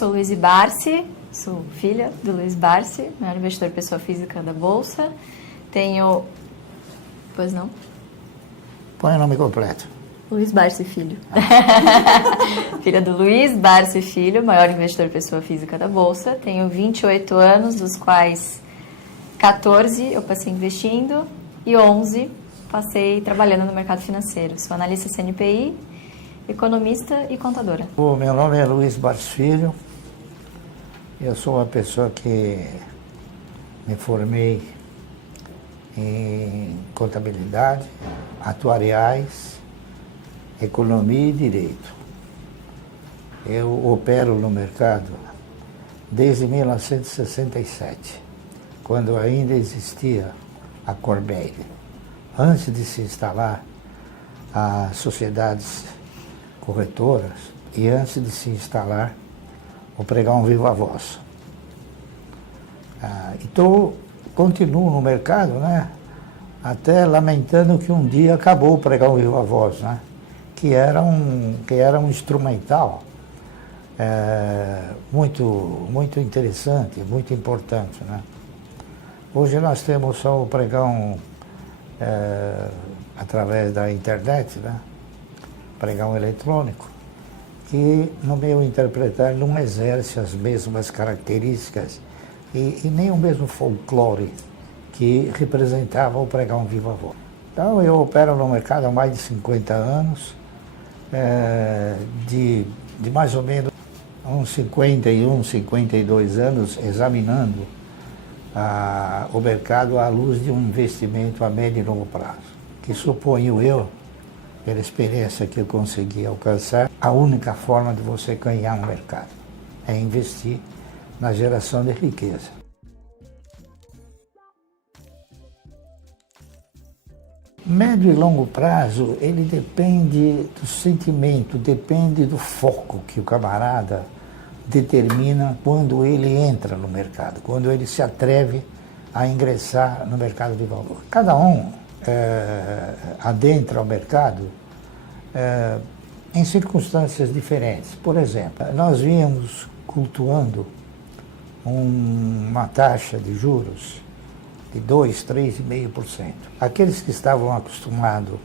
Sou Luiz Barsi, sou filha do Luiz Barsi, maior investidor pessoa física da Bolsa. Tenho... Pois não? Põe o nome completo. Luiz Barsi Filho. Filha do Luiz Barsi Filho, maior investidor pessoa física da Bolsa. Tenho 28 anos, dos quais 14 eu passei investindo e 11 passei trabalhando no mercado financeiro. Sou analista CNPI, economista e contadora. O meu nome é Luiz Barsi Filho. Eu sou uma pessoa que me formei em contabilidade, atuariais, economia e direito. Eu opero no mercado desde 1967, quando ainda existia a Corbel, antes de se instalar as sociedades corretoras e antes de se instalar o pregão Viva Voz. Então, continuo no mercado, né? Até lamentando que um dia acabou o pregão Viva Voz, né? Que era um instrumental muito interessante, muito importante, né? Hoje nós temos só o pregão através da internet, né? Pregão eletrônico, que, no meu interpretar, não exerce as mesmas características e nem o mesmo folclore que representava o pregão Viva Voz. Então, eu opero no mercado há mais de 50 anos, de mais ou menos uns 51, 52 anos, examinando o mercado à luz de um investimento a médio e longo prazo, que suponho eu, pela experiência que eu consegui alcançar, a única forma de você ganhar no mercado é investir na geração de riqueza. Médio e longo prazo, ele depende do sentimento, depende do foco que o camarada determina quando ele entra no mercado, quando ele se atreve a ingressar no mercado de valor. Cada um adentra ao mercado em circunstâncias diferentes. Por exemplo, nós vínhamos cultuando uma taxa de juros de 2%, 3,5%. Aqueles que estavam acostumados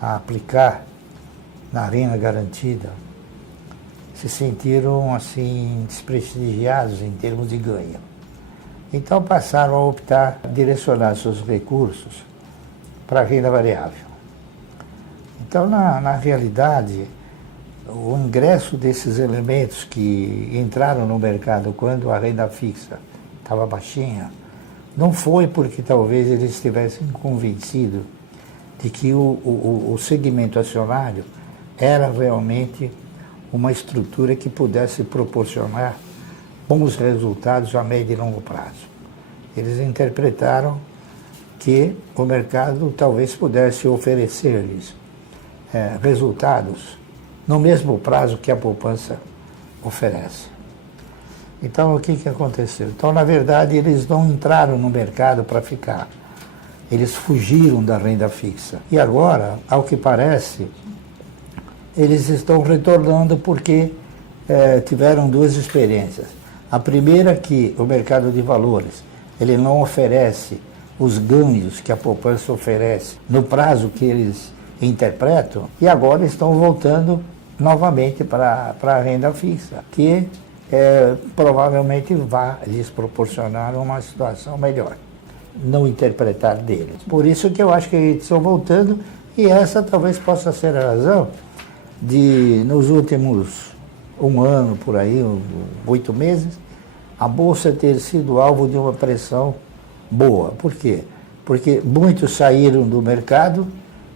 a aplicar na renda garantida se sentiram assim desprestigiados em termos de ganho. Então passaram a optar, direcionar seus recursos para a renda variável. Então, na realidade, o ingresso desses elementos que entraram no mercado quando a renda fixa estava baixinha, não foi porque talvez eles estivessem convencidos de que o segmento acionário era realmente uma estrutura que pudesse proporcionar bons resultados a médio e longo prazo. Eles interpretaram que o mercado talvez pudesse oferecer-lhes resultados no mesmo prazo que a poupança oferece. Então, o que aconteceu? Então, na verdade, eles não entraram no mercado para ficar. Eles fugiram da renda fixa. E agora, ao que parece, eles estão retornando porque tiveram duas experiências. A primeira é que o mercado de valores, ele não oferece os ganhos que a poupança oferece no prazo que eles interpretam, e agora estão voltando novamente para a renda fixa, que provavelmente vai lhes proporcionar uma situação melhor, no interpretar deles. Por isso que eu acho que eles estão voltando, e essa talvez possa ser a razão de, nos últimos um ano, por aí, 8 meses, a Bolsa ter sido alvo de uma pressão boa. Por quê? Porque muitos saíram do mercado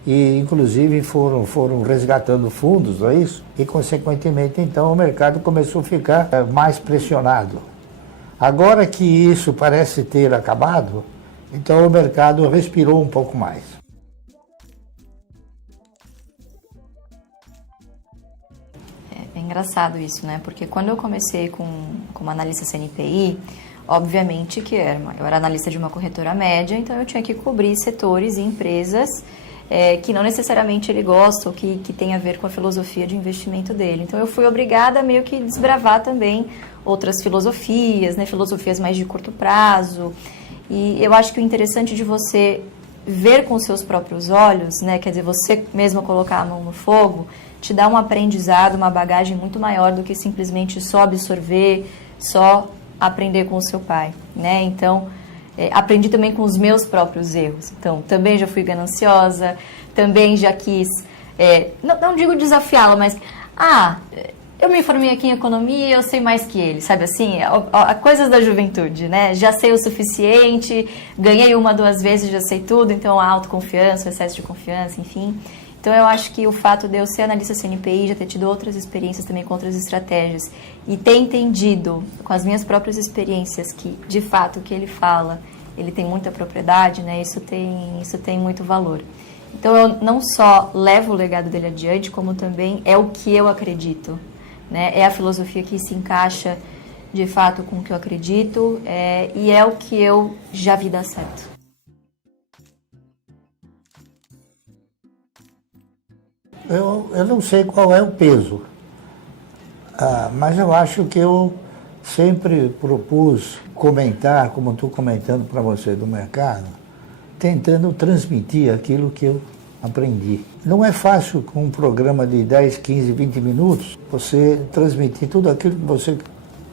e, inclusive, foram resgatando fundos, não é isso? E, consequentemente, então, o mercado começou a ficar mais pressionado. Agora que isso parece ter acabado, então o mercado respirou um pouco mais. É engraçado isso, né? Porque quando eu comecei como analista CNPI, obviamente que eu era analista de uma corretora média, então eu tinha que cobrir setores e empresas que não necessariamente ele gosta ou que tem a ver com a filosofia de investimento dele. Então eu fui obrigada a meio que desbravar também outras filosofias, né, filosofias mais de curto prazo. E eu acho que o interessante de você ver com seus próprios olhos, né, quer dizer, você mesmo colocar a mão no fogo, te dá um aprendizado, uma bagagem muito maior do que simplesmente só absorver, só aprender com o seu pai, né? Então, aprendi também com os meus próprios erros. Então, também já fui gananciosa, também já quis, não digo desafiá-la, mas, eu me formei aqui em economia e eu sei mais que ele, sabe assim? Coisas da juventude, né? Já sei o suficiente, ganhei 1, 2 vezes, já sei tudo, então a autoconfiança, o excesso de confiança, enfim. Então eu acho que o fato de eu ser analista CNPI, já ter tido outras experiências também com outras estratégias e ter entendido com as minhas próprias experiências que, de fato, o que ele fala, ele tem muita propriedade, né? Isso tem muito valor. Então eu não só levo o legado dele adiante, como também é o que eu acredito, né? É a filosofia que se encaixa de fato com o que eu acredito, e é o que eu já vi dar certo. Eu não sei qual é o peso, mas eu acho que eu sempre propus comentar, como estou comentando para você do mercado, tentando transmitir aquilo que eu aprendi. Não é fácil com um programa de 10, 15, 20 minutos você transmitir tudo aquilo que você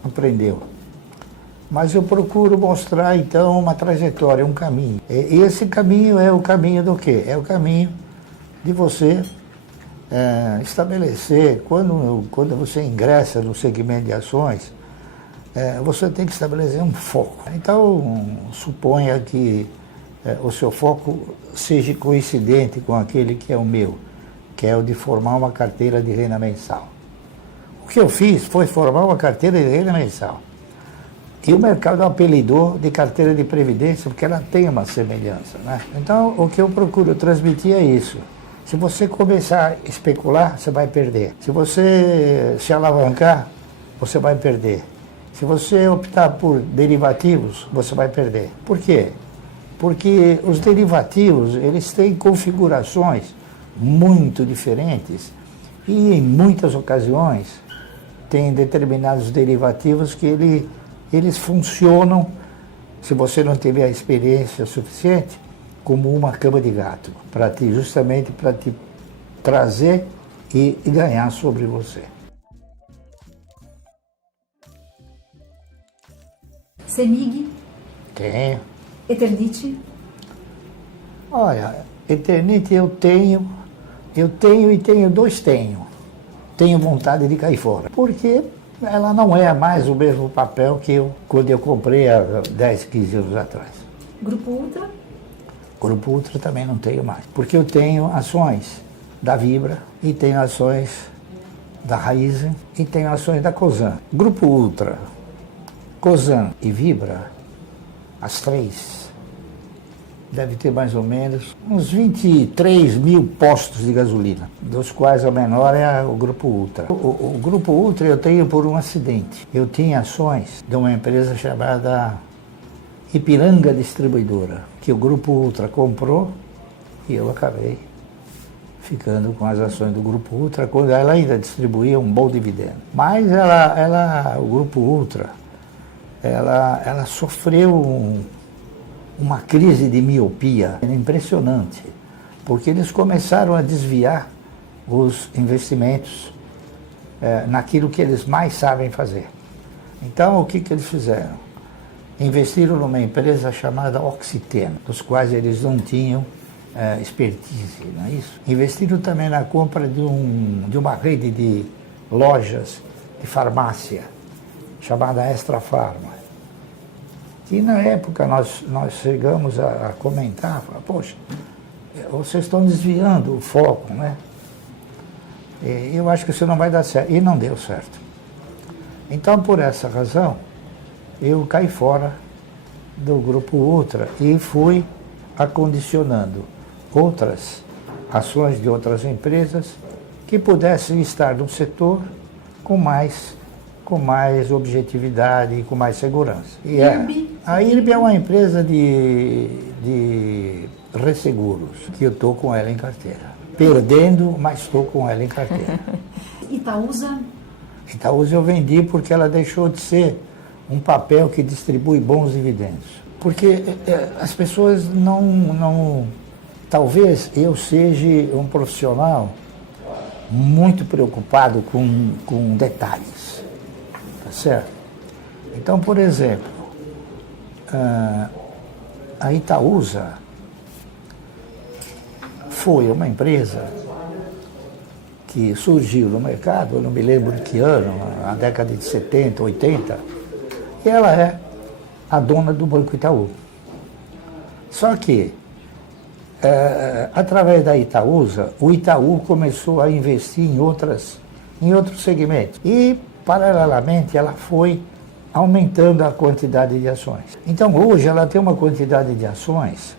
aprendeu. Mas eu procuro mostrar então uma trajetória, um caminho. E esse caminho é o caminho do quê? É o caminho de você estabelecer, quando você ingressa no segmento de ações, você tem que estabelecer um foco. Então, suponha que o seu foco seja coincidente com aquele que é o meu, que é o de formar uma carteira de renda mensal. O que eu fiz foi formar uma carteira de renda mensal. E o mercado apelidou de carteira de previdência, porque ela tem uma semelhança, né? Então, o que eu procuro transmitir é isso. Se você começar a especular, você vai perder. Se você se alavancar, você vai perder. Se você optar por derivativos, você vai perder. Por quê? Porque os derivativos, eles têm configurações muito diferentes e, em muitas ocasiões, tem determinados derivativos que eles funcionam, se você não tiver a experiência suficiente, como uma cama de gato, justamente para te trazer e ganhar sobre você. CEMIG? Tenho. Eternit? Olha, Eternit eu tenho e tenho. Tenho vontade de cair fora, porque ela não é mais o mesmo papel que quando eu comprei há 10, 15 anos atrás. Grupo Ultra? Grupo Ultra também não tenho mais, porque eu tenho ações da Vibra e tenho ações da Raizen e tenho ações da Cosan. Grupo Ultra, Cosan e Vibra, as três, deve ter mais ou menos uns 23 mil postos de gasolina, dos quais a menor é o Grupo Ultra. O Grupo Ultra eu tenho por um acidente. Eu tinha ações de uma empresa chamada Ipiranga Distribuidora, que o Grupo Ultra comprou e eu acabei ficando com as ações do Grupo Ultra, quando ela ainda distribuía um bom dividendo. Mas o Grupo Ultra, ela sofreu uma crise de miopia impressionante, porque eles começaram a desviar os investimentos naquilo que eles mais sabem fazer. Então, o que eles fizeram? Investiram numa empresa chamada Oxiteno, dos quais eles não tinham expertise, não é isso? Investiram também na compra de uma rede de lojas de farmácia, chamada Extra Farma. E na época nós chegamos a comentar, poxa, vocês estão desviando o foco, né? Eu acho que isso não vai dar certo. E não deu certo. Então, por essa razão, eu caí fora do Grupo Ultra e fui acondicionando outras ações de outras empresas que pudessem estar no setor com mais objetividade e com mais segurança. A IRB é uma empresa de Resseguros, que eu estou com ela em carteira. Perdendo, mas estou com ela em carteira. Itaúsa, Itaúsa eu vendi porque ela deixou de ser um papel que distribui bons dividendos. Porque as pessoas não... Talvez eu seja um profissional muito preocupado com detalhes, tá certo? Então, por exemplo, a Itaúsa foi uma empresa que surgiu no mercado, eu não me lembro de que ano, na década de 70, 80, e ela é a dona do Banco Itaú. Só que, através da Itaúsa, o Itaú começou a investir em outros segmentos. E, paralelamente, ela foi aumentando a quantidade de ações. Então, hoje, ela tem uma quantidade de ações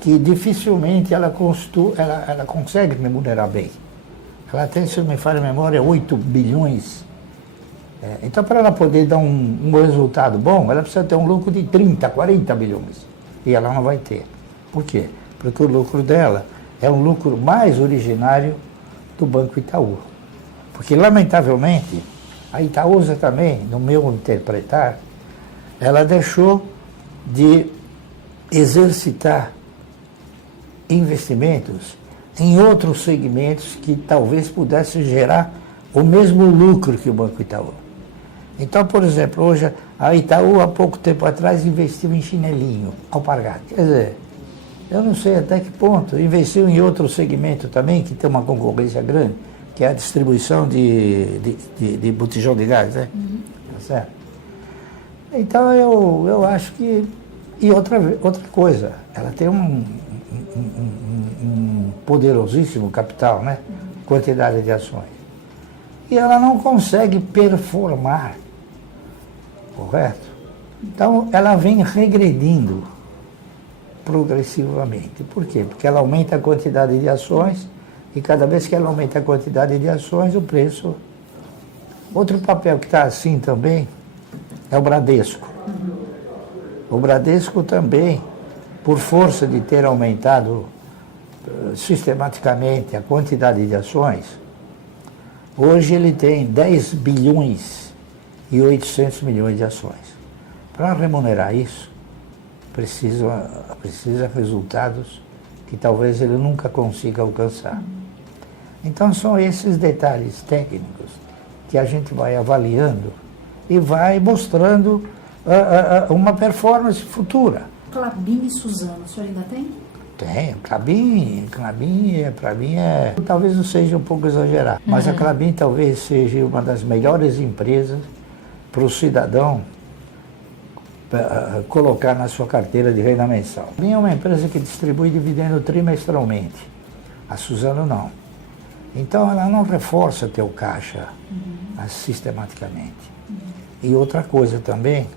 que dificilmente ela consegue remunerar bem. Ela tem, se não me falha a memória, 8 bilhões. Então, para ela poder dar um resultado bom, ela precisa ter um lucro de 30, 40 bilhões. E ela não vai ter. Por quê? Porque o lucro dela é um lucro mais originário do Banco Itaú. Porque, lamentavelmente, a Itaúsa também, no meu interpretar, ela deixou de exercitar investimentos em outros segmentos que talvez pudessem gerar o mesmo lucro que o Banco Itaú. Então, por exemplo, hoje a Itaú, há pouco tempo atrás, investiu em chinelinho, alpargata. Quer dizer, eu não sei até que ponto, investiu em outro segmento também, que tem uma concorrência grande, que é a distribuição de botijão de gás, né? Tá certo? Então, eu acho que... E outra coisa, ela tem um poderosíssimo capital, né? Quantidade de ações. E ela não consegue performar, correto? Então, ela vem regredindo progressivamente. Por quê? Porque ela aumenta a quantidade de ações e cada vez que ela aumenta a quantidade de ações, o preço... Outro papel que está assim também é o Bradesco. O Bradesco também, por força de ter aumentado sistematicamente a quantidade de ações, hoje ele tem 10 bilhões e 800 milhões de ações. Para remunerar isso, precisa resultados que talvez ele nunca consiga alcançar. Então são esses detalhes técnicos que a gente vai avaliando e vai mostrando uma performance futura. Klabin e Suzano, o senhor ainda tem? Tem, Klabin para mim talvez não seja um pouco exagerado, mas a Klabin talvez seja uma das melhores empresas para o cidadão colocar na sua carteira de renda mensal. A Klabin é uma empresa que distribui dividendo trimestralmente, a Suzano não. Então ela não reforça teu caixa sistematicamente. E outra coisa também,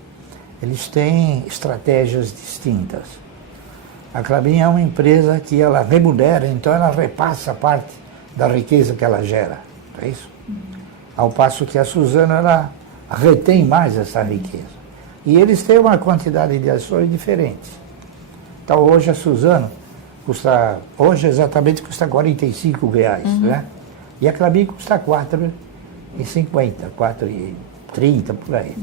eles têm estratégias distintas. A Klabin é uma empresa que ela remunera, então ela repassa parte da riqueza que ela gera, não é isso? Ao passo que a Suzano, ela retém mais essa riqueza. E eles têm uma quantidade de ações diferentes. Então hoje a Suzano custa, hoje exatamente custa R$45, né? E a Klabin custa R$4,50, R$4,30, por aí.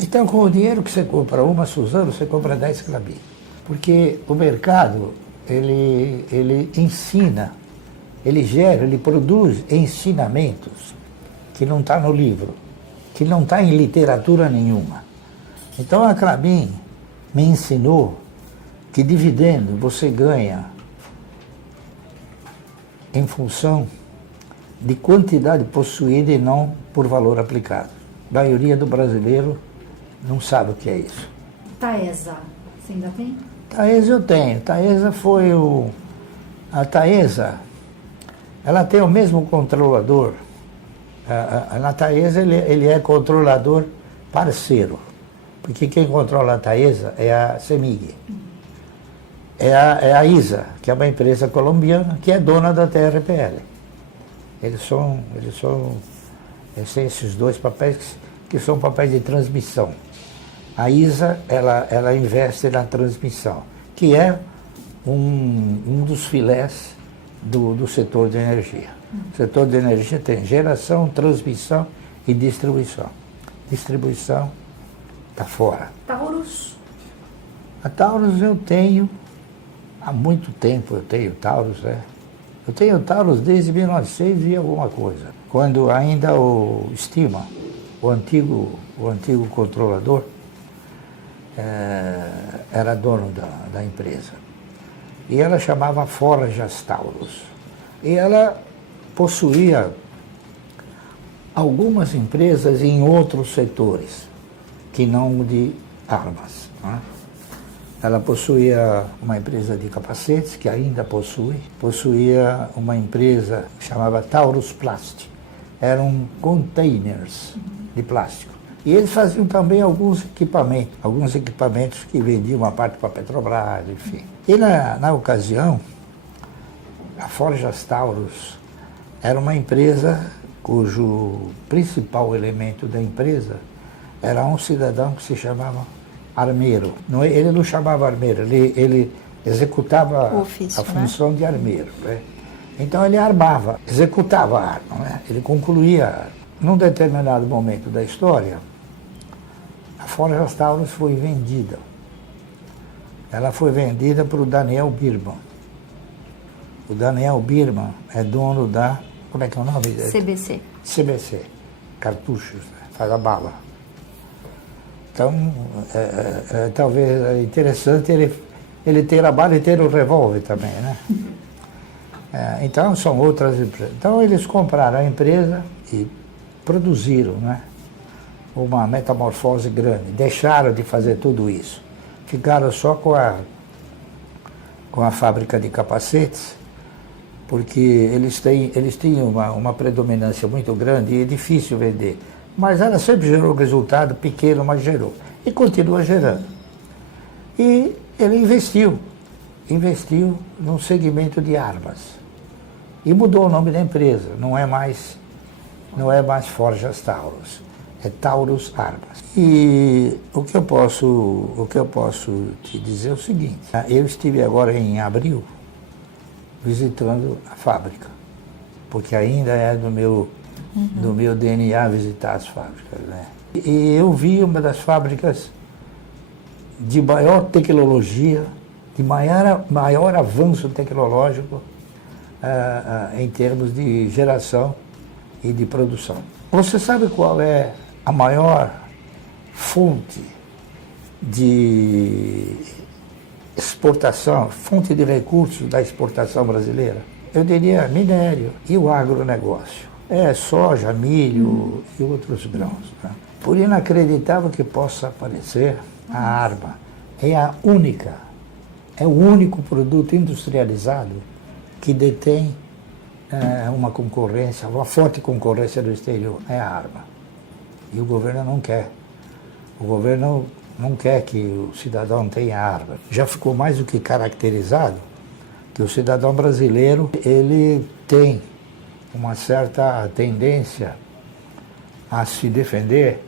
Então, com o dinheiro que você compra uma Suzano, você compra 10 Klabin. Porque o mercado, ele ensina, ele gera, ele produz ensinamentos que não está no livro, que não está em literatura nenhuma. Então, a Klabin me ensinou que dividendo você ganha em função de quantidade possuída e não por valor aplicado. A maioria do brasileiro não sabe o que é isso. Taesa, você ainda tem? Taesa eu tenho. Taesa foi a Taesa, ela tem o mesmo controlador. Na Taesa ele é controlador parceiro. Porque quem controla a Taesa é a CEMIG. É a ISA, que é uma empresa colombiana, que é dona da TRPL. Eles têm esses dois papéis que são papéis de transmissão. A ISA, ela investe na transmissão, que é um dos filés do setor de energia. O setor de energia tem geração, transmissão e distribuição. Distribuição está fora. Taurus? A Taurus eu tenho, há muito tempo eu tenho Taurus, né? Eu tenho Taurus desde 1900 e alguma coisa. Quando ainda o Estima, o antigo controlador, era dono da empresa. E ela chamava Forjas Taurus. E ela possuía algumas empresas em outros setores, que não de armas. Né? Ela possuía uma empresa de capacetes, que ainda possuía uma empresa que chamava Taurus Plast. Eram containers de plástico. E eles faziam também alguns equipamentos que vendiam uma parte para a Petrobras, enfim. E na ocasião, a Forjas Taurus era uma empresa cujo principal elemento da empresa era um cidadão que se chamava armeiro. Ele não chamava armeiro, ele executava a função de armeiro. Né? Então ele armava, executava a arma, né? Ele concluía a arma. Num determinado momento da história, a Forjas Taurus foi vendida. Ela foi vendida para o Daniel Birman. O Daniel Birman é dono da, como é que é o nome dele? CBC. CBC, cartuchos, né? Faz a bala. Então, talvez é interessante ele ter a bala e ter o revólver também, né? Então, são outras empresas. Então, eles compraram a empresa e produziram, né, uma metamorfose grande. Deixaram de fazer tudo isso. Ficaram só com a fábrica de capacetes, porque eles tinham uma predominância muito grande e é difícil vender. Mas ela sempre gerou resultado pequeno, mas gerou. E continua gerando. E ele investiu num segmento de armas. E mudou o nome da empresa. Não é mais Forjas Taurus. É Taurus Armas. E o que eu posso te dizer é o seguinte. Eu estive agora em abril visitando a fábrica. Porque ainda é do meu DNA visitar as fábricas, né? E eu vi uma das fábricas de maior tecnologia, de maior avanço tecnológico em termos de geração e de produção. Você sabe qual é a maior fonte de exportação, fonte de recursos da exportação brasileira? Eu diria minério e o agronegócio. Soja, milho e outros grãos. Né? Por inacreditável que possa parecer, a arma é o único produto industrializado que detém uma forte concorrência do exterior. É a arma. E o governo não quer. O governo não quer que o cidadão tenha arma. Já ficou mais do que caracterizado que o cidadão brasileiro, ele tem uma certa tendência a se defender,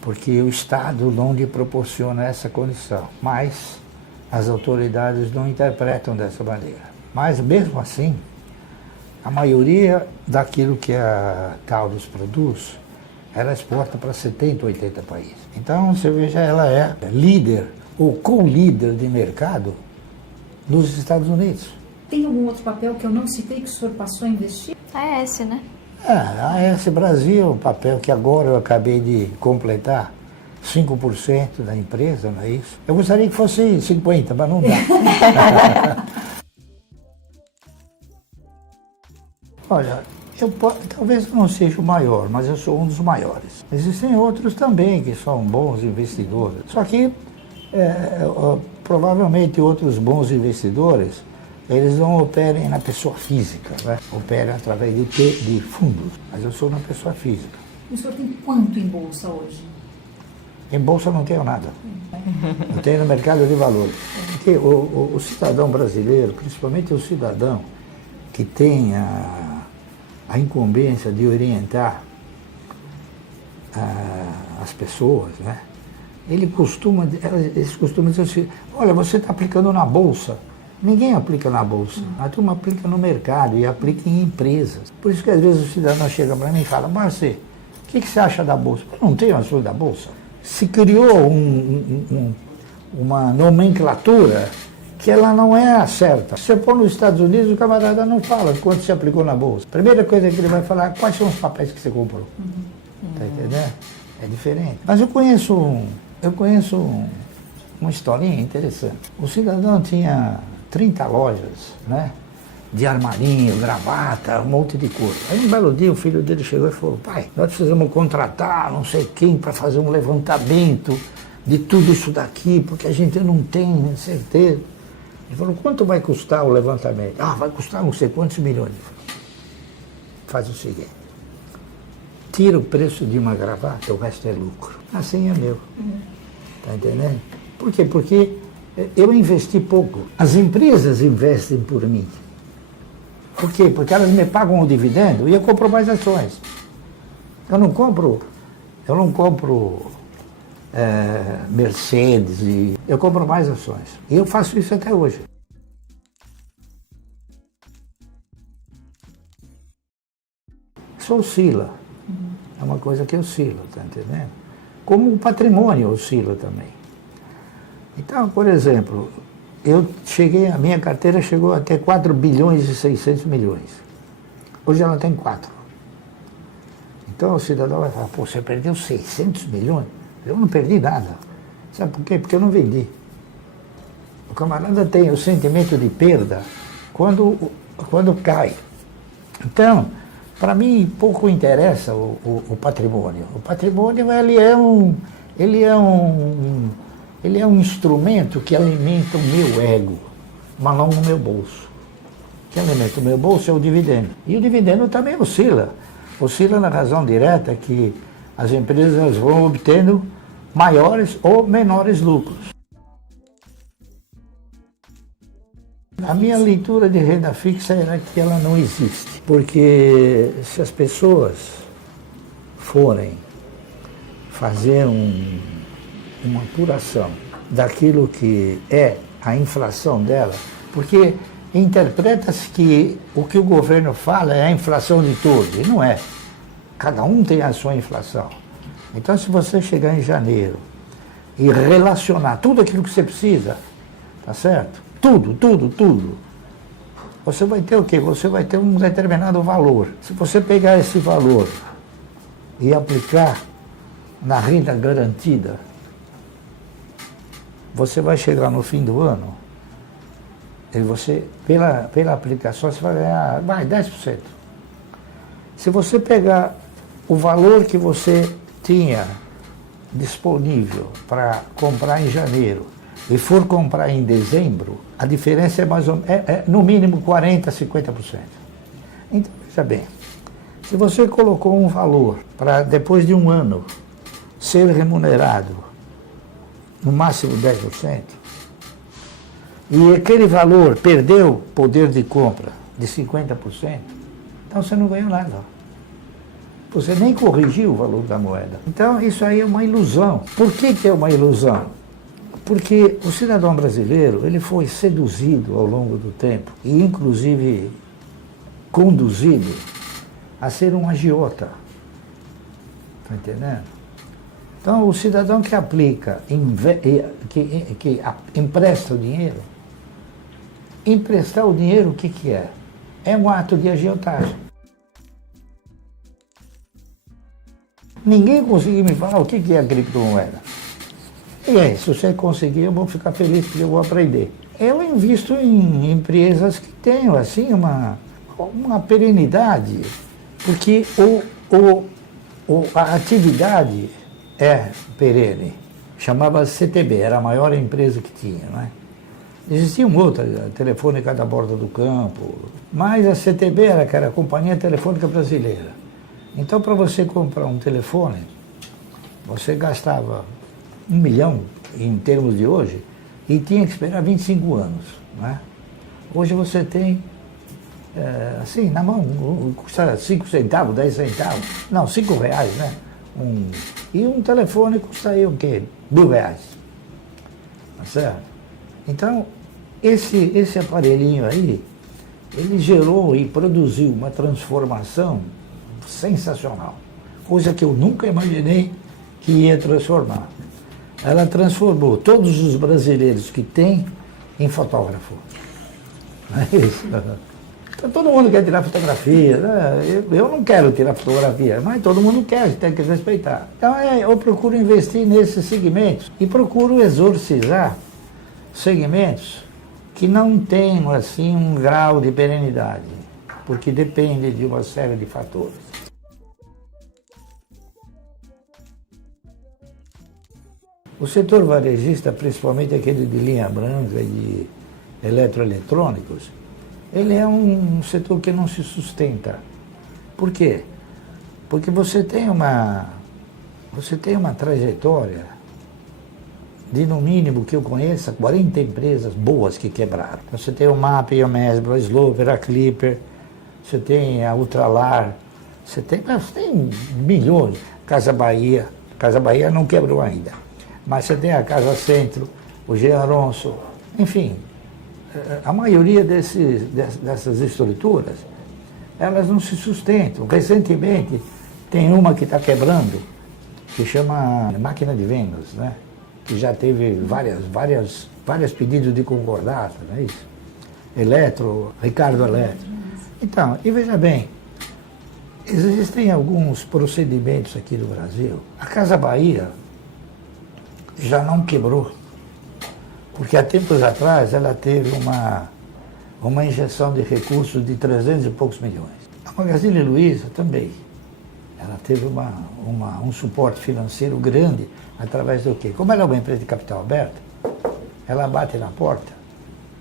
porque o Estado não lhe proporciona essa condição. Mas as autoridades não interpretam dessa maneira. Mas, mesmo assim, a maioria daquilo que a Taurus produz, ela exporta para 70, 80 países. Então, você veja, ela é líder ou co-líder de mercado nos Estados Unidos. Tem algum outro papel que eu não citei que o senhor passou a investir? A AES, né? A AES Brasil, um papel que agora eu acabei de completar, 5% da empresa, não é isso? Eu gostaria que fosse 50%, mas não dá. Olha, talvez não seja o maior, mas eu sou um dos maiores. Existem outros também que são bons investidores. Só que, provavelmente, outros bons investidores, eles não operem na pessoa física, né? Operam através de fundos. Mas eu sou uma pessoa física. O senhor tem quanto em bolsa hoje? Em bolsa não tenho nada. Eu tenho no mercado de valores. Porque o cidadão brasileiro, principalmente o cidadão que tem a incumbência de orientar as pessoas, né, eles costumam dizer assim, olha, você está aplicando na Bolsa. Ninguém aplica na Bolsa. A turma aplica no mercado e aplica em empresas. Por isso que às vezes o cidadão chega para mim e fala, Marci, o que você acha da Bolsa? Eu não tenho ações da Bolsa. Se criou uma nomenclatura que ela não é a certa. Se você for nos Estados Unidos, o camarada não fala quanto você aplicou na Bolsa. A primeira coisa que ele vai falar, quais são os papéis que você comprou. Tá entendendo? É diferente. Mas eu conheço uma historinha interessante. O cidadão tinha 30 lojas, né? De armarinho, gravata, um monte de coisa. Aí um belo dia o filho dele chegou e falou, pai, nós precisamos contratar não sei quem para fazer um levantamento de tudo isso daqui, porque a gente não tem certeza. Ele falou, quanto vai custar o levantamento? Ah, vai custar não sei quantos milhões. Ele falou, faz o seguinte, tira o preço de uma gravata, o resto é lucro. Assim é meu. Tá entendendo? Por quê? Porque eu investi pouco. As empresas investem por mim. Por quê? Porque elas me pagam o dividendo e eu compro mais ações. Eu não compro Mercedes, eu compro mais ações. E eu faço isso até hoje. Isso oscila. É uma coisa que oscila, tá entendendo? Como o patrimônio oscila também. Então, por exemplo, a minha carteira chegou até 4 bilhões e 600 milhões. Hoje ela tem 4. Então o cidadão vai falar, pô, você perdeu 600 milhões? Eu não perdi nada. Sabe por quê? Porque eu não vendi. O camarada tem o sentimento de perda quando cai. Então, para mim, pouco interessa o patrimônio. O patrimônio, ele é um instrumento que alimenta o meu ego, mas não o meu bolso. O que alimenta o meu bolso é o dividendo. E o dividendo também oscila. Oscila na razão direta que as empresas vão obtendo maiores ou menores lucros. A minha leitura de renda fixa era que ela não existe, porque se as pessoas forem fazer uma apuração daquilo que é a inflação dela, porque interpreta-se que o que o governo fala é a inflação de todos, e não é. Cada um tem a sua inflação. Então, se você chegar em janeiro e relacionar tudo aquilo que você precisa, tá certo? Tudo. Você vai ter o quê? Você vai ter um determinado valor. Se você pegar esse valor e aplicar na renda garantida, você vai chegar no fim do ano e você, pela aplicação, você vai ganhar 10%. Se você pegar o valor que você tinha disponível para comprar em janeiro e for comprar em dezembro, a diferença é no mínimo 40%, 50%. Então, veja bem, se você colocou um valor para depois de um ano ser remunerado no máximo 10%, e aquele valor perdeu poder de compra de 50%, então você não ganhou nada. Você nem corrigiu o valor da moeda. Então, isso aí é uma ilusão. Por que é uma ilusão? Porque o cidadão brasileiro, ele foi seduzido ao longo do tempo e, inclusive, conduzido a ser um agiota. Está entendendo? Então, o cidadão que aplica, que empresta o dinheiro, emprestar o dinheiro, o que é? É um ato de agiotagem. Ninguém conseguiu me falar o que é a criptomoeda. E aí, se você conseguir, eu vou ficar feliz porque eu vou aprender. Eu invisto em empresas que tenham, assim, uma perenidade, porque a atividade é perene. Chamava-se CTB, era a maior empresa que tinha, não é? Existiam outras, a Telefônica da Borda do Campo, mas a CTB era a Companhia Telefônica Brasileira. Então, para você comprar um telefone, você gastava 1 milhão em termos de hoje e tinha que esperar 25 anos. Né? Hoje você tem, assim, na mão, custa 5 centavos, 10 centavos, não, 5 reais, né? E um telefone custa aí o quê? R$1.000. Tá certo? Então, esse aparelhinho aí, ele gerou e produziu uma transformação sensacional. Coisa que eu nunca imaginei que ia transformar. Ela transformou todos os brasileiros que tem em fotógrafo. Não é isso? Então, todo mundo quer tirar fotografia, né? Eu não quero tirar fotografia, mas todo mundo quer, tem que respeitar. Então eu procuro investir nesses segmentos e procuro exorcizar segmentos que não tenham assim um grau de perenidade, porque depende de uma série de fatores. O setor varejista, principalmente aquele de linha branca e de eletroeletrônicos, ele é um setor que não se sustenta. Por quê? Porque você tem uma trajetória de, no mínimo, que eu conheça, 40 empresas boas que quebraram. Você tem o MAP, a Mesbla, a Sloper, a Clipper, você tem a Ultralar, você tem milhões. Casa Bahia não quebrou ainda. Mas você tem a Casa Centro, o Jean Aronso, enfim, a maioria dessas estruturas, elas não se sustentam. Recentemente, tem uma que está quebrando, que chama Máquina de Vendas, né? Que já teve vários pedidos de concordata, não é isso? Ricardo Eletro. Então, e veja bem, existem alguns procedimentos aqui no Brasil. A Casa Bahia já não quebrou, porque há tempos atrás ela teve uma injeção de recursos de 300 e poucos milhões. A Magazine Luiza também. Ela teve um suporte financeiro grande através do quê? Como ela é uma empresa de capital aberto, ela bate na porta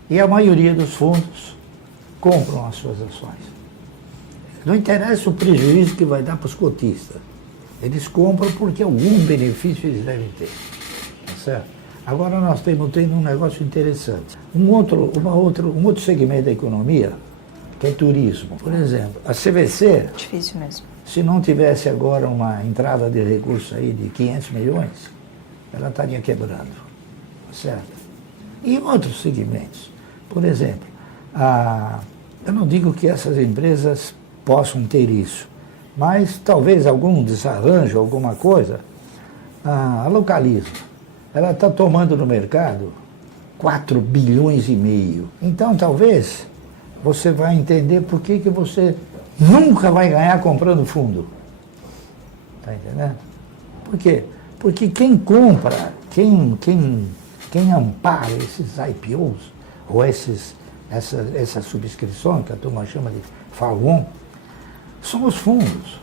e a maioria dos fundos compram as suas ações. Não interessa o prejuízo que vai dar para os cotistas. Eles compram porque algum benefício eles devem ter. Tá certo? Agora nós estamos tendo um negócio interessante. Um outro segmento da economia, que é turismo. Por exemplo, a CVC, Difícil mesmo. se não tivesse agora uma entrada de recursos aí de 500 milhões, ela estaria quebrando. Tá certo? E outros segmentos. Por exemplo, eu não digo que essas empresas possam ter isso, mas talvez algum desarranjo, alguma coisa, a Localiza. Ela está tomando no mercado 4,5 bilhões. Então, talvez, você vai entender por que você nunca vai ganhar comprando fundo. Está entendendo? Por quê? Porque quem compra, quem ampara esses IPOs, ou essa subscrição, que a turma chama de FAL1, são os fundos.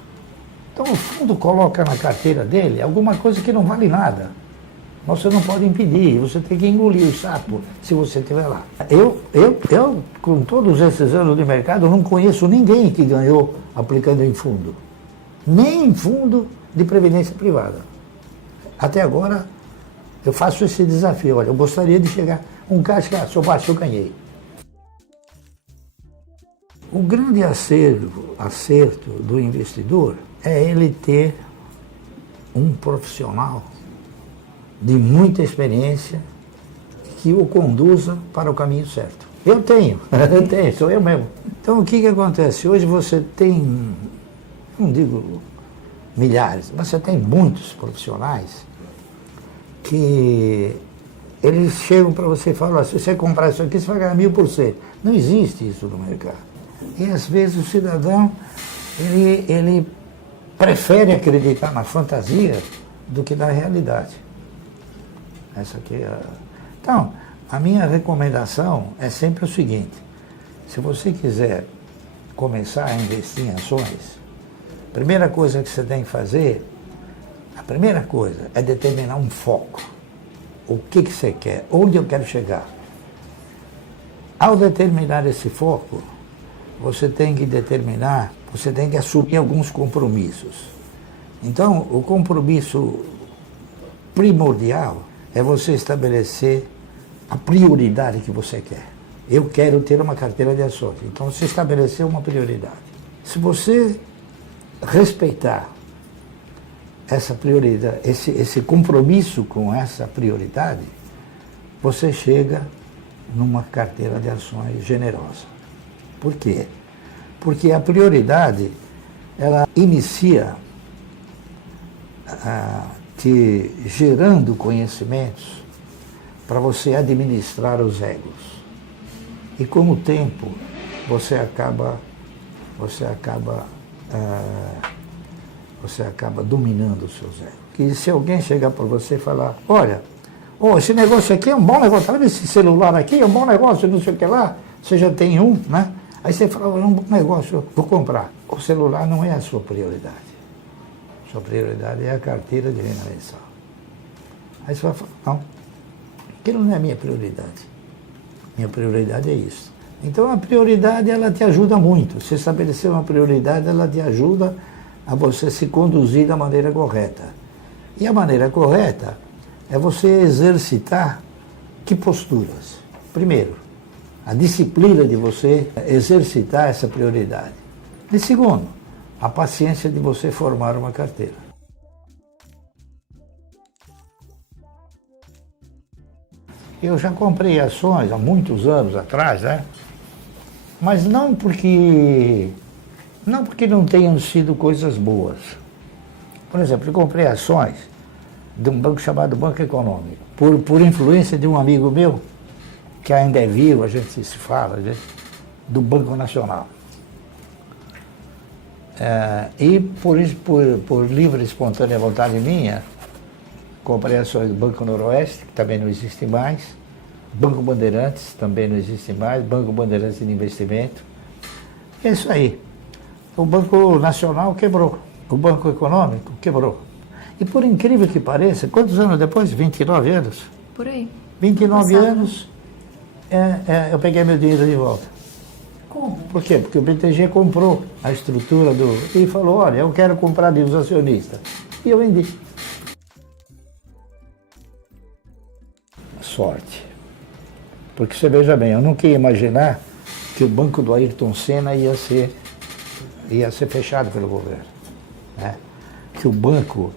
Então, o fundo coloca na carteira dele alguma coisa que não vale nada. Você não pode impedir, você tem que engolir o sapo se você estiver lá. Eu, com todos esses anos de mercado, não conheço ninguém que ganhou aplicando em fundo. Nem em fundo de previdência privada. Até agora, eu faço esse desafio. Olha, eu gostaria de chegar um caixa que, se eu baixo, eu ganhei. O grande acerto do investidor é ele ter um profissional de muita experiência que o conduza para o caminho certo. Eu tenho, sou eu mesmo. Então o que acontece? Hoje você tem, não digo milhares, mas você tem muitos profissionais que eles chegam para você e falam, se você comprar isso aqui, você vai ganhar 1000%. Não existe isso no mercado. E às vezes o cidadão, ele prefere acreditar na fantasia do que na realidade. Essa aqui é... Então, a minha recomendação é sempre o seguinte: se você quiser começar a investir em ações, a primeira coisa que você tem que fazer, a primeira coisa é determinar um foco. O que você quer, onde eu quero chegar. Ao determinar esse foco, você tem que assumir alguns compromissos. Então, o compromisso primordial é você estabelecer a prioridade que você quer. Eu quero ter uma carteira de ações. Então, você estabeleceu uma prioridade. Se você respeitar essa prioridade, esse compromisso com essa prioridade, você chega numa carteira de ações generosa. Por quê? Porque a prioridade, ela inicia te gerando conhecimentos para você administrar os egos. E com o tempo, você acaba dominando os seus egos. Que se alguém chegar para você e falar, olha, esse negócio aqui é um bom negócio, sabe esse celular aqui é um bom negócio, não sei o que lá, você já tem um, né? Aí você fala, é um bom negócio, vou comprar. O celular não é a sua prioridade. Sua prioridade é a carteira de renda mensal. Aí você vai falar, não, aquilo não é a minha prioridade. Minha prioridade é isso. Então a prioridade, ela te ajuda muito. Se estabelecer uma prioridade, ela te ajuda a você se conduzir da maneira correta. E a maneira correta é você exercitar que posturas? Primeiro, a disciplina de você exercitar essa prioridade. E segundo, a paciência de você formar uma carteira. Eu já comprei ações há muitos anos atrás, né? Mas não porque não tenham sido coisas boas. Por exemplo, eu comprei ações de um banco chamado Banco Econômico, por influência de um amigo meu, que ainda é vivo, a gente se fala, né? Do Banco Nacional. E por livre e espontânea vontade minha, comprei ações do Banco Noroeste, que também não existe mais, Banco Bandeirantes, também não existe mais, Banco Bandeirantes de Investimento. É isso aí. O Banco Nacional quebrou, o Banco Econômico quebrou. E por incrível que pareça, quantos anos depois? 29 anos? Por aí. 29 anos, eu peguei meu dinheiro de volta. Como? Por quê? Porque o BTG comprou a estrutura e falou, olha, eu quero comprar dos acionistas. E eu vendi. Sorte. Porque você veja bem, eu nunca ia imaginar que o banco do Ayrton Senna ia ser fechado pelo governo. Né? Que o banco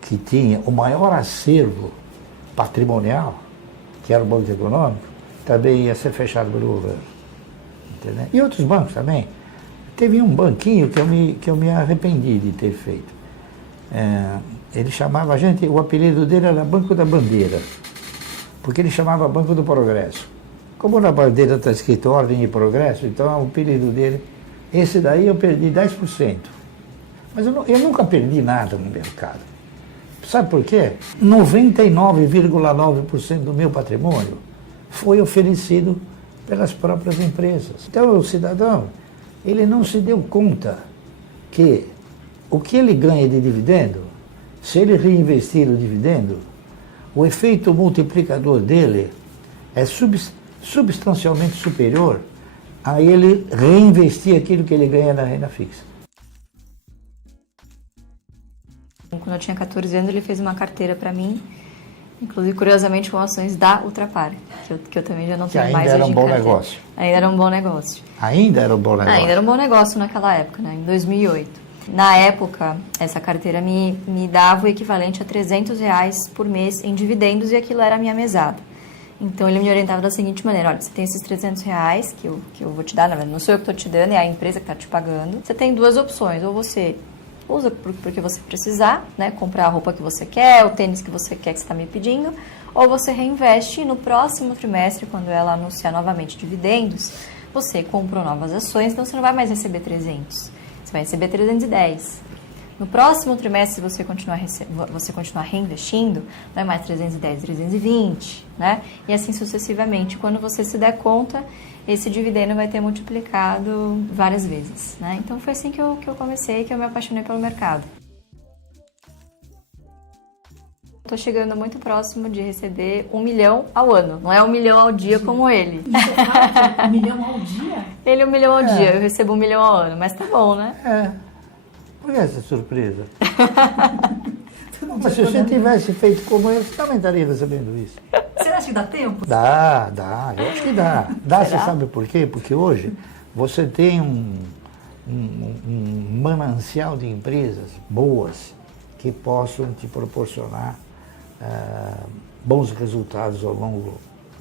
que tinha o maior acervo patrimonial, que era o Banco Econômico, também ia ser fechado pelo governo. Entendeu? E outros bancos também. Teve um banquinho que eu me arrependi de ter feito. Ele chamava o apelido dele era Banco da Bandeira, porque ele chamava Banco do Progresso. Como na bandeira está escrito Ordem e Progresso, então o apelido dele, esse daí eu perdi 10%. Mas eu nunca perdi nada no mercado. Sabe por quê? 99,9% do meu patrimônio foi oferecido pelas próprias empresas. Então o cidadão, ele não se deu conta que o que ele ganha de dividendo, se ele reinvestir o dividendo, o efeito multiplicador dele é substancialmente superior a ele reinvestir aquilo que ele ganha na renda fixa. Quando eu tinha 14 anos, ele fez uma carteira para mim, inclusive, curiosamente, com ações da Ultrapar, que eu também já não tenho mais hoje em carteira. Ainda era um bom negócio. Ainda era um bom negócio. Ainda era um bom negócio? Ainda era um bom negócio naquela época, né? Em 2008. Na época, essa carteira me dava o equivalente a R$300 por mês em dividendos e aquilo era a minha mesada. Então, ele me orientava da seguinte maneira, olha, você tem esses R$300 que eu vou te dar, na verdade, não sou eu que estou te dando, é a empresa que está te pagando. Você tem duas opções, ou você usa porque você precisar, né, comprar a roupa que você quer, o tênis que você quer que você está me pedindo, ou você reinveste e no próximo trimestre, quando ela anunciar novamente dividendos, você comprou novas ações, então você não vai mais receber 300, você vai receber 310. No próximo trimestre, se você continuar reinvestindo, não é mais 310, 320, né? E assim sucessivamente. Quando você se der conta, esse dividendo vai ter multiplicado várias vezes, né? Então foi assim que eu comecei, que eu me apaixonei pelo mercado. Estou chegando muito próximo de receber 1 milhão ao ano. Não é 1 milhão ao dia como ele. Um milhão ao dia? Ele é 1 milhão ao dia, eu recebo 1 milhão ao ano, mas tá bom, né? Por que essa surpresa? Mas se você tivesse feito como eu, você também estaria recebendo isso. Você acha que dá tempo? Dá, eu acho que dá. Dá, você sabe por quê? Porque hoje você tem um manancial de empresas boas que possam te proporcionar bons resultados ao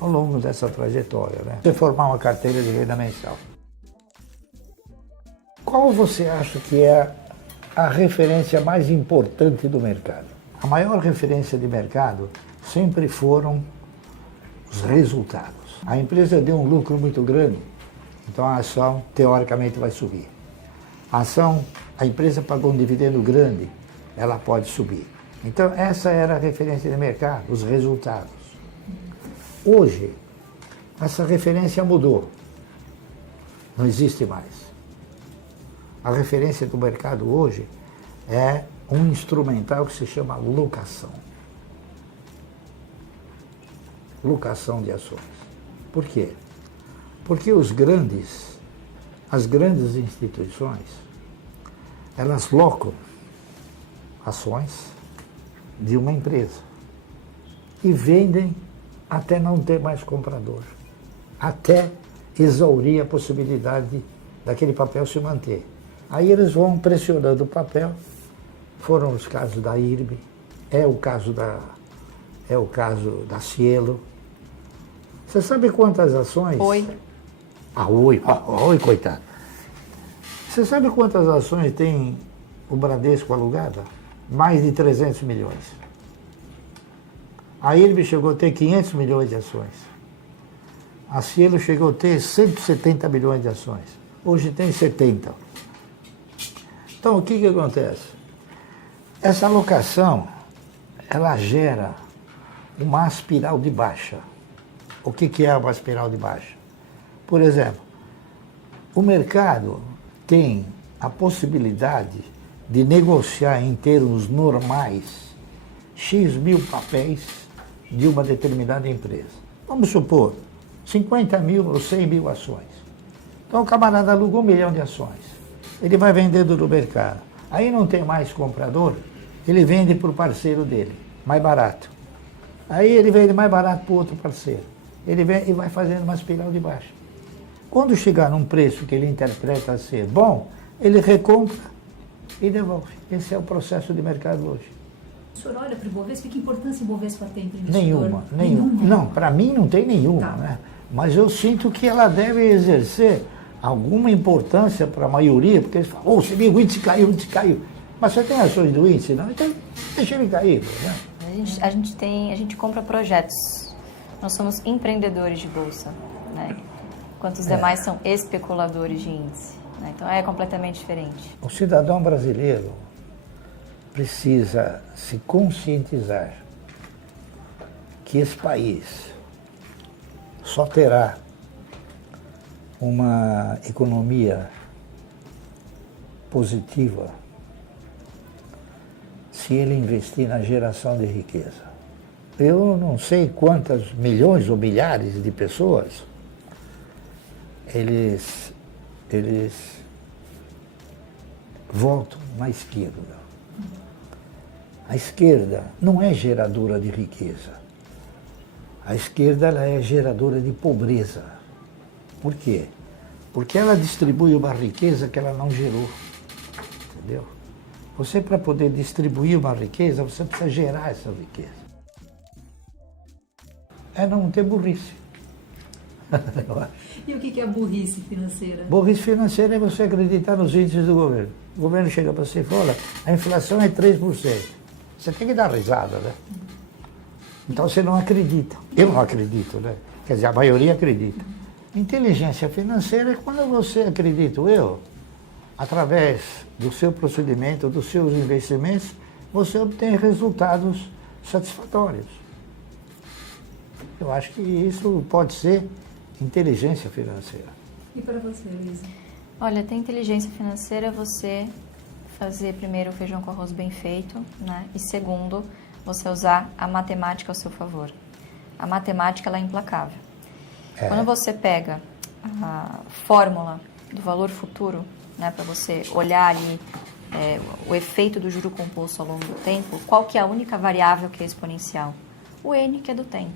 longo dessa trajetória, né? Você formar uma carteira de renda mensal. Qual você acha que é a referência mais importante do mercado? A maior referência de mercado sempre foram os resultados. A empresa deu um lucro muito grande, então a ação teoricamente vai subir. A empresa pagou um dividendo grande, ela pode subir. Então essa era a referência de mercado, os resultados. Hoje, essa referência mudou, não existe mais. A referência do mercado hoje é um instrumental que se chama locação. Locação de ações. Por quê? Porque as grandes instituições, elas locam ações de uma empresa e vendem até não ter mais comprador, até exaurir a possibilidade daquele papel se manter. Aí eles vão pressionando o papel. Foram os casos da IRB, é o caso da Cielo. Você sabe quantas ações? Oi. Oi, coitado. Você sabe quantas ações tem o Bradesco alugada? Mais de 300 milhões. A IRB chegou a ter 500 milhões de ações. A Cielo chegou a ter 170 milhões de ações. Hoje tem 70. Então, o que acontece? Essa alocação, ela gera uma espiral de baixa. O que é uma espiral de baixa? Por exemplo, o mercado tem a possibilidade de negociar em termos normais X mil papéis de uma determinada empresa. Vamos supor, 50 mil ou 100 mil ações. Então o camarada alugou 1 milhão de ações. Ele vai vendendo no mercado. Aí não tem mais comprador, ele vende para o parceiro dele, mais barato. Aí ele vende mais barato para o outro parceiro. Ele vem e vai fazendo uma espiral de baixa. Quando chegar num preço que ele interpreta ser bom, ele recompra e devolve. Esse é o processo de mercado hoje. O senhor olha para o Ibovespa, que importância o Ibovespa tem para o investidor? Nenhuma. Não, para mim não tem nenhuma, Tá. né? Mas eu sinto que ela deve exercer alguma importância para a maioria, porque eles falam, você viu, o índice caiu. Mas você tem ações do índice? Não, então deixa ele cair. Né? A gente compra projetos. Nós somos empreendedores de bolsa, né? Enquanto os demais são especuladores de índice. Né? Então é completamente diferente. O cidadão brasileiro precisa se conscientizar que esse país só terá uma economia positiva se ele investir na geração de riqueza. Eu não sei quantas milhões ou milhares de pessoas eles votam na esquerda. A esquerda não é geradora de riqueza. A esquerda ela é geradora de pobreza. Por quê? Porque ela distribui uma riqueza que ela não gerou. Entendeu? Você, para poder distribuir uma riqueza, você precisa gerar essa riqueza. É não ter burrice. E o que é burrice financeira? Burrice financeira é você acreditar nos índices do governo. O governo chega para você e fala, a inflação é 3%. Você tem que dar risada, né? Então você não acredita. Eu não acredito, né? Quer dizer, a maioria acredita. Inteligência financeira é quando você acredita, através do seu procedimento, dos seus investimentos, você obtém resultados satisfatórios. Eu acho que isso pode ser inteligência financeira. E para você, Luísa? Olha, ter inteligência financeira é você fazer primeiro o feijão com arroz bem feito, né? E segundo, você usar a matemática ao seu favor. A matemática ela é implacável. Quando você pega a fórmula do valor futuro, né, para você olhar ali o efeito do juro composto ao longo do tempo, qual que é a única variável que é exponencial? O N, que é do tempo.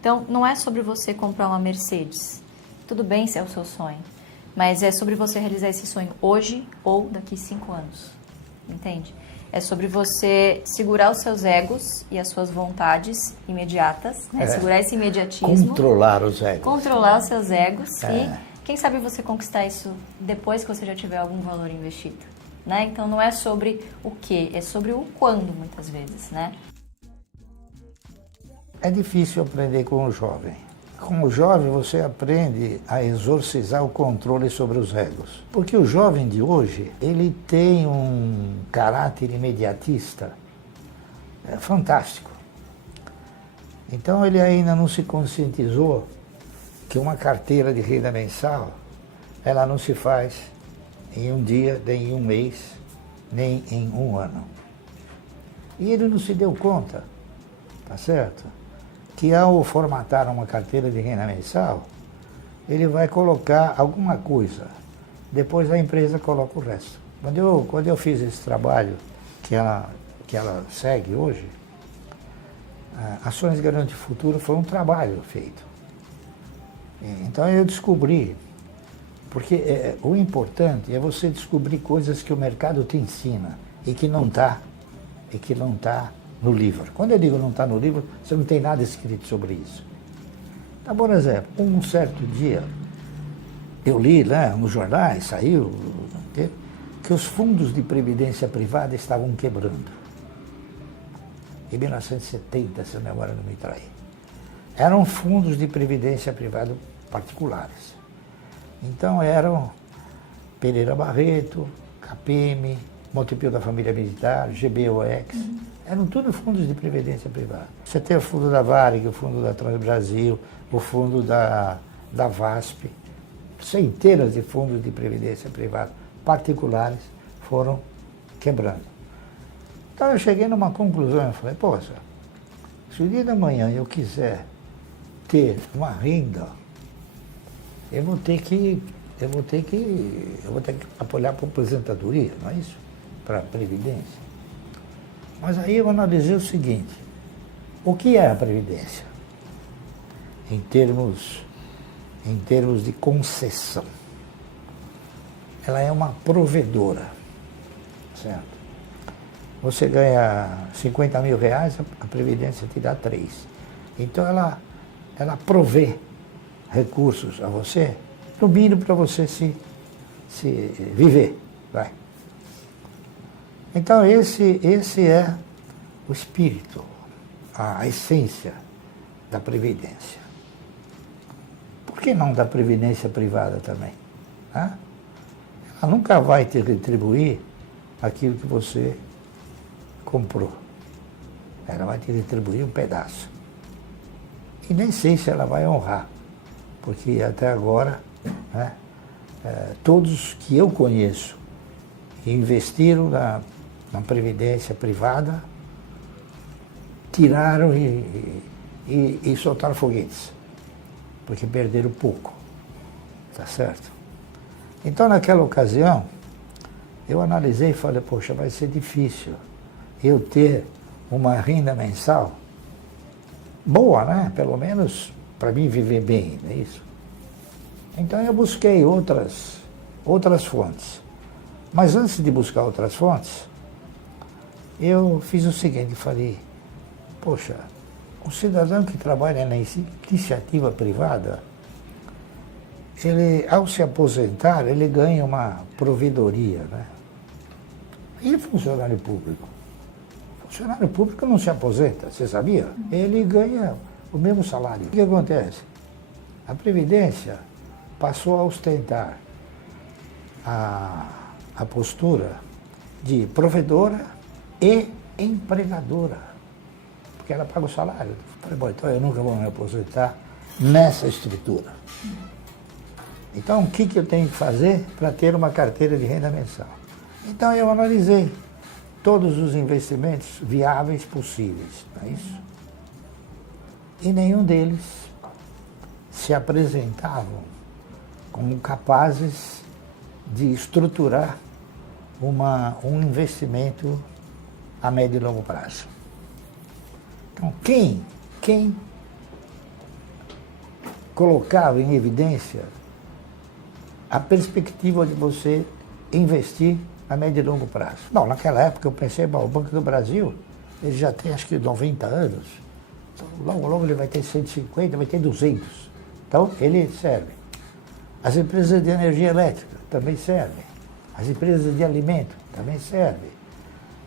Então, não é sobre você comprar uma Mercedes. Tudo bem se é o seu sonho, mas é sobre você realizar esse sonho hoje ou daqui 5 anos. Entende? é sobre você segurar os seus egos e as suas vontades imediatas, né? Segurar esse imediatismo. Controlar os egos. Controlar os seus egos É. e, quem sabe, você conquistar isso depois que você já tiver algum valor investido, né? Então, não é sobre o que, é sobre o quando, muitas vezes, né? É difícil aprender com o jovem. Com o jovem você aprende a exorcizar o controle sobre os egos. Porque o jovem de hoje, ele tem um caráter imediatista fantástico. Então ele ainda não se conscientizou que uma carteira de renda mensal, ela não se faz em um dia, nem em um mês, nem em um ano. E ele não se deu conta, tá certo? Que ao formatar uma carteira de renda mensal, ele vai colocar alguma coisa, depois a empresa coloca o resto. Quando eu fiz esse trabalho que ela segue hoje, Ações Garante Futuro foi um trabalho feito. Então eu descobri, porque o importante é você descobrir coisas que o mercado te ensina e que não está no livro. Quando eu digo não está no livro, você não tem nada escrito sobre isso. Então, por exemplo, um certo dia, eu li lá nos jornais, saiu, que os fundos de previdência privada estavam quebrando. Em 1970, se a memória não me trair. Eram fundos de previdência privada particulares. Então eram Pereira Barreto, KPM, Montepio da Família Militar, GBOX, eram tudo fundos de previdência privada. Você tem o fundo da Varig, o fundo da Transbrasil, o fundo da VASP, centenas de fundos de previdência privada particulares foram quebrando. Então eu cheguei numa conclusão, eu falei, poxa, se o dia da manhã eu quiser ter uma renda, eu vou ter que apoiar para a aposentadoria, não é isso? Para a Previdência. Mas aí eu analisei o seguinte, o que é a Previdência? Em termos de concessão. Ela é uma provedora, certo? Você ganha 50 mil reais, a Previdência te dá 3. Então ela provê recursos a você, no mínimo para você se viver. Vai. Então esse é o espírito, a essência da Previdência. Por que não da Previdência privada também? Ela nunca vai te retribuir aquilo que você comprou. Ela vai te retribuir um pedaço. E nem sei se ela vai honrar, porque até agora, todos que eu conheço que investiram na Previdência privada, tiraram e soltaram foguetes, porque perderam pouco, tá certo? Então, naquela ocasião, eu analisei e falei, poxa, vai ser difícil eu ter uma renda mensal boa, né? Pelo menos para mim viver bem, não é isso? Então eu busquei outras fontes. Mas antes de buscar outras fontes, eu fiz o seguinte, falei, poxa, o cidadão que trabalha na iniciativa privada, ele, ao se aposentar, ele ganha uma provedoria, né? E funcionário público? Funcionário público não se aposenta, você sabia? Ele ganha o mesmo salário. O que acontece? A Previdência passou a ostentar a postura de provedora e empregadora, porque ela paga o salário. Eu falei, bom, então eu nunca vou me aposentar nessa estrutura. Então, o que eu tenho que fazer para ter uma carteira de renda mensal? Então, eu analisei todos os investimentos viáveis possíveis, não é isso? E nenhum deles se apresentavam como capazes de estruturar um investimento a médio e longo prazo. Então, quem colocava em evidência a perspectiva de você investir a médio e longo prazo. Bom, naquela época eu pensei, bom, o Banco do Brasil, ele já tem acho que 90 anos, então, logo ele vai ter 150, vai ter 200. Então, ele serve. As empresas de energia elétrica também servem. As empresas de alimento também servem.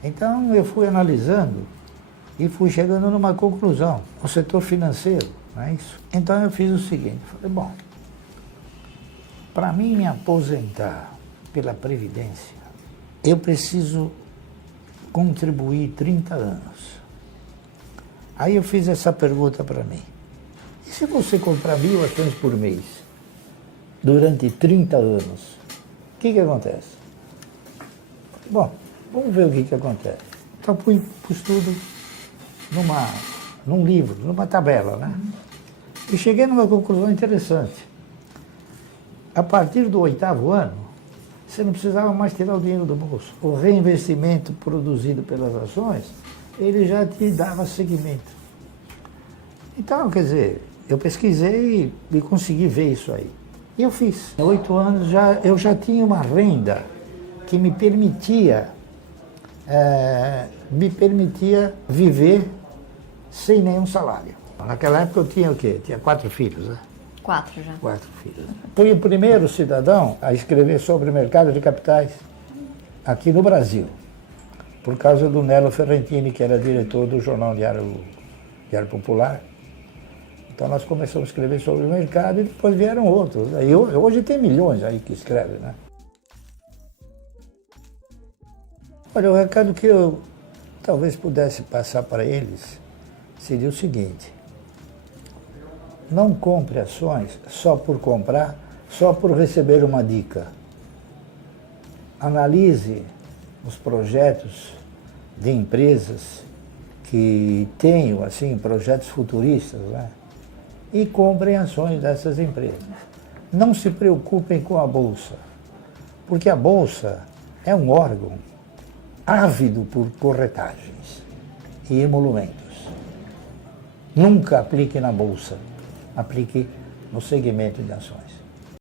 Então, eu fui analisando e fui chegando numa conclusão. O setor financeiro, não é isso? Então, eu fiz o seguinte, falei, bom, para mim me aposentar pela Previdência, eu preciso contribuir 30 anos. Aí eu fiz essa pergunta para mim. E se você comprar 1.000 ações por mês, durante 30 anos, o que acontece? Bom, vamos ver o que acontece. Então pus tudo num livro, numa tabela, né? E cheguei numa conclusão interessante. A partir do 8º ano, você não precisava mais tirar o dinheiro do bolso. O reinvestimento produzido pelas ações, ele já te dava seguimento. Então, quer dizer, eu pesquisei e consegui ver isso aí. E eu fiz. Em 8 anos eu já tinha uma renda que me permitia viver sem nenhum salário. Naquela época eu tinha o quê? Tinha 4 filhos, né? 4 já. 4 filhos. Fui o primeiro cidadão a escrever sobre o mercado de capitais aqui no Brasil, por causa do Nelo Ferrentini, que era diretor do jornal Diário Popular. Então nós começamos a escrever sobre o mercado e depois vieram outros. E hoje tem milhões aí que escrevem, né? Olha, o recado que eu talvez pudesse passar para eles seria o seguinte: não compre ações só por comprar, só por receber uma dica. Analise os projetos de empresas que tenham, assim, projetos futuristas, né? E comprem ações dessas empresas. Não se preocupem com a Bolsa, porque a Bolsa é um órgão ávido por corretagens e emolumentos. Nunca aplique na Bolsa, aplique no segmento de ações.